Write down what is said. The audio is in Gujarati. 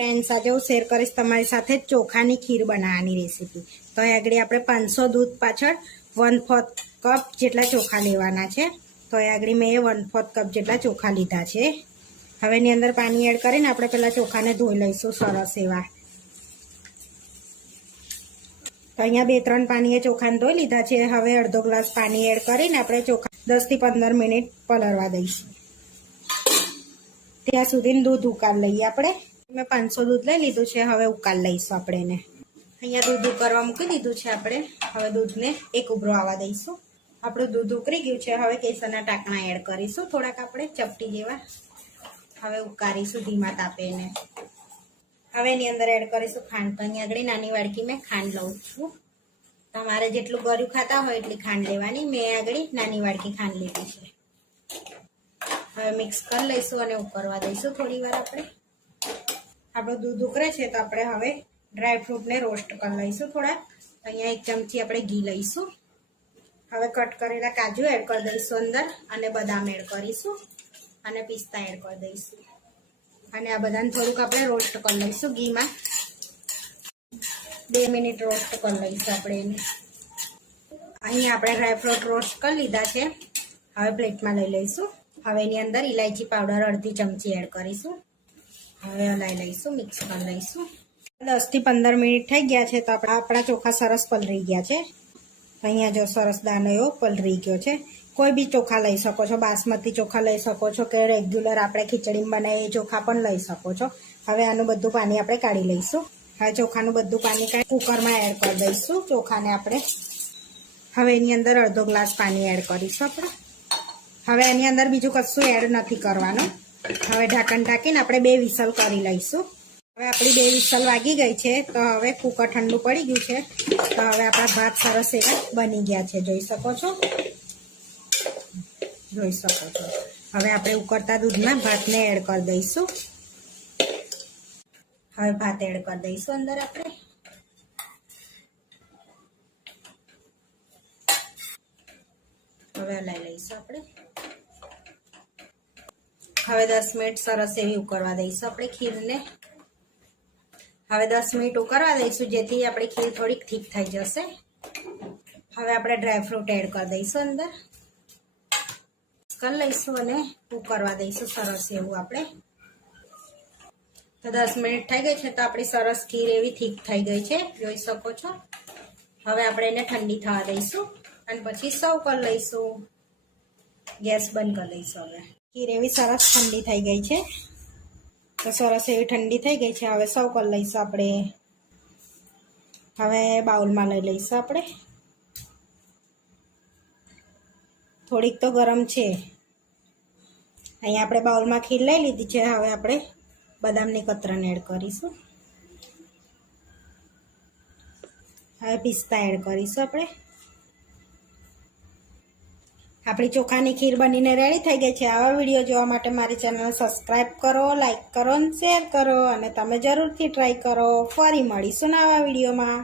ફ્રેન્ડ્સ આજે હું શેર કરીશ તમારી સાથે ચોખાની ખીર બનાવવાની રેસીપી તો અહીં આગળ આપણે પાંચસો દૂધ પાછળ વન ફોર્થ કપ જેટલા ચોખા લેવાના છે. તો અહીં આગળ મેં વન ફોર્થ કપ જેટલા ચોખા લીધા છે. હવે એની અંદર પાણી એડ કરીને આપણે પહેલાં ચોખાને ધોઈ લઈશું સરસ એવા. તો અહીંયા બે ત્રણ પાણીએ ચોખાને ધોઈ લીધા છે. હવે અડધો ગ્લાસ પાણી એડ કરીને આપણે ચોખા દસથી પંદર મિનિટ પલળવા દઈશું. ત્યાં સુધી દૂધ ઉકાળ લઈએ આપણે. મેં પાંચસો દૂધ લઈ લીધું છે, હવે ઉકાળ લઈશું આપણે એને. અહીંયા દૂધ ઉકાળવા મૂકી દીધું છે આપણે. હવે દૂધને એક ઉભરો આવવા દઈશું. આપણું દૂધ ઉકળી ગયું છે, હવે કેસરના ટાંકણા એડ કરીશું. થોડાક આપણે ચપટી જેવા. હવે ઉકાળીશું ધીમા તાપે એને. હવે એની અંદર એડ કરીશું ખાંડ. તો અહીંયા આગળ નાની વાડકી મેં ખાંડ લઉં છું. તમારે જેટલું ગળ્યું ખાતા હોય એટલી ખાંડ લેવાની. મેં આગળ નાની વાડકી ખાંડ લીધી છે. હવે મિક્સ કરી લઈશું અને ઉકળવા દઈશું થોડી આપણે. આપણું દૂધ ઉકળે છે તો આપણે હવે ડ્રાયફ્રૂટને રોસ્ટ કરી લઈશું થોડા. અહીંયા એક ચમચી આપણે ઘી લઈશું. હવે કટ કરેલા કાજુ એડ કરી દઈશું અંદર અને બદામ એડ કરીશું અને પિસ્તા એડ કરી દઈશું. અને આ બધાને થોડુંક આપણે રોસ્ટ કરી લઈશું ઘીમાં. બે મિનિટ રોસ્ટ કરી લઈશું આપણે એને. અહીં આપણે ડ્રાયફ્રૂટ રોસ્ટ કરી લીધા છે. હવે પ્લેટમાં લઈ લઈશું. હવે એની અંદર ઇલાયચી પાવડર અડધી ચમચી એડ કરીશું. હવે હલાઈ લઈશું મિક્સ કરી લઈશું. દસથી પંદર મિનિટ થઈ ગયા છે તો આપણા આપણા ચોખા સરસ પલરી ગયા છે. અહીંયા જો સરસ દાનો એવો પલળી ગયો છે. કોઈ બી ચોખા લઈ શકો છો, બાસમતી ચોખા લઈ શકો છો કે રેગ્યુલર આપણે ખીચડીમાં બનાવીએ ચોખા પણ લઈ શકો છો. હવે આનું બધું પાણી આપણે કાઢી લઈશું. હવે ચોખાનું બધું પાણી કાઢી કુકરમાં એડ કરી દઈશું. ચોખાને આપણે હવે એની અંદર અડધો ગ્લાસ પાણી એડ કરીશું આપણે. હવે એની અંદર બીજું કશું એડ નથી કરવાનું. હવે ઢાંકણ ઢાંકીને આપણે બે વિસલ કરી લઈશું. હવે આપણી બે વિસલ વાગી ગઈ છે, તો હવે કુકર ઠંડુ પડી ગયું છે. તો હવે આપણા ભાત સરસ એવા બની ગયા છે. જોઈ શકો છો? જોઈ શકો છો? હવે આપણે ઉકળતા દૂધમાં ભાતને એડ કરી દઈશું. હવે ભાત એડ કરી દઈશું અંદર આપણે. હવે લઈ લઈશું આપણે. હવે દસ મિનિટ સરસ એવી ઉકળવા દઈશું આપણે ખીરને. હવે દસ મિનિટ ઉકળવા દઈશું, જેથી આપણી ખીર થોડીક ઠીક થઈ જશે. હવે આપણે ડ્રાયફ્રૂટ એડ કરી દઈશું અંદર. કરી લઈશું અને ઉકળવા દઈશું સરસ એવું આપણે. તો દસ મિનિટ થઈ ગઈ છે, તો આપણી સરસ ખીર એવી ઠીક થઈ ગઈ છે. જોઈ શકો છો. હવે આપણે એને ઠંડી થવા દઈશું અને પછી સર્વ કરી લઈશું. ગેસ બંધ કરી લઈશું હવે. ખીર એવી સરસ ઠંડી થઈ ગઈ છે. તો સરસ એવી ઠંડી થઈ ગઈ છે. હવે સૌ કર લઈશું આપણે. હવે બાઉલમાં લઈ લઈશું આપણે. થોડીક તો ગરમ છે. અહીંયા આપણે બાઉલમાં ખીર લઈ લીધી છે. હવે આપણે બદામની કતરણ એડ કરીશું. હવે પિસ્તા એડ કરીશું આપણે. આપણી ચોખાની ખીર બનીને રેડી થઈ ગઈ છે. આવા વીડિયો જોવા માટે મારી ચેનલ સબસ્ક્રાઈબ કરો લાઇક કરો અને શેર કરો અને તમે જરૂરથી ટ્રાય કરો. ફરી મળીશું નવા વિડીયોમાં